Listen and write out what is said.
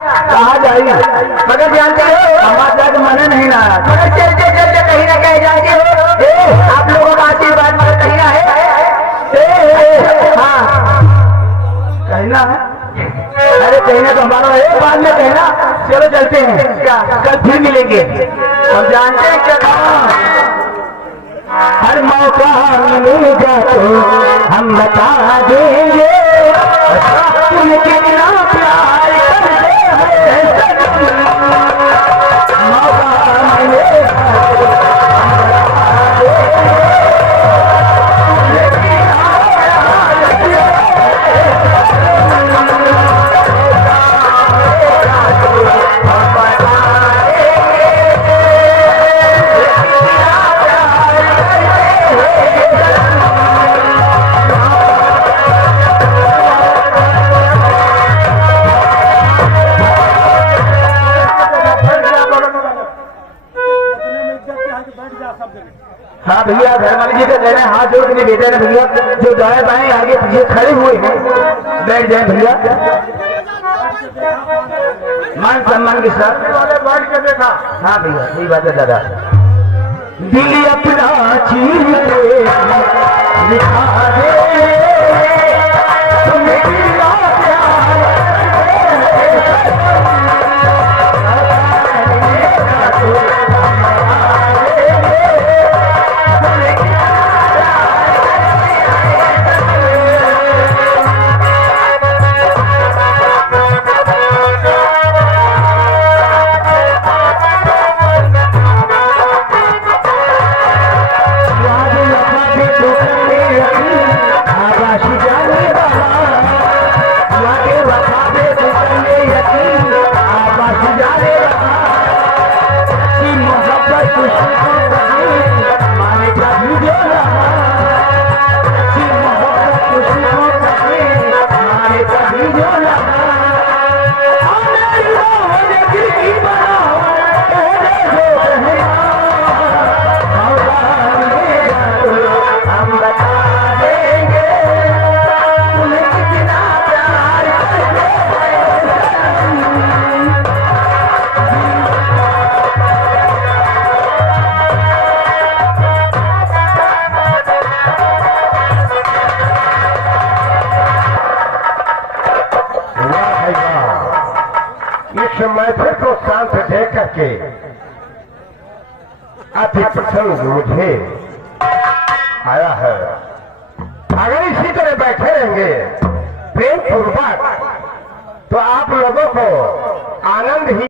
कहा जाइए मगर जानते हो हमारा मन नहीं ना मगर चलते चलते कहीं ना कहीं जाते हो आप लोगों का आशीर्वाद मगर कहीं ना है हाँ कहीं ना है अरे कहना तो हमारा है बाद में कहना चलो चलते हैं क्या कल फिर मिलेंगे हम जानते हैं क्या हर मौका मिलेगा तो हम बता देंगे तुम कितना प्यार करते हैं मौका मिलेगा हाँ भैया धर्माली जी का कहना है हाथ जोड़ के बेटे ना भैया जो दाएं बाएं आगे पीछे खड़े हुए हैं बैठ जाए भैया मान सम्मान के साथ बैठ के देखा हाँ भैया सही बात है दादा दिल अपना चीर के लिखा दे तुम्हें कितना प्यार मैथिल को शांत दे करके अति प्रसन्न मुझे आया है। अगर इसी तरह बैठे रहेंगे प्रेम पूर्वक तो आप लोगों को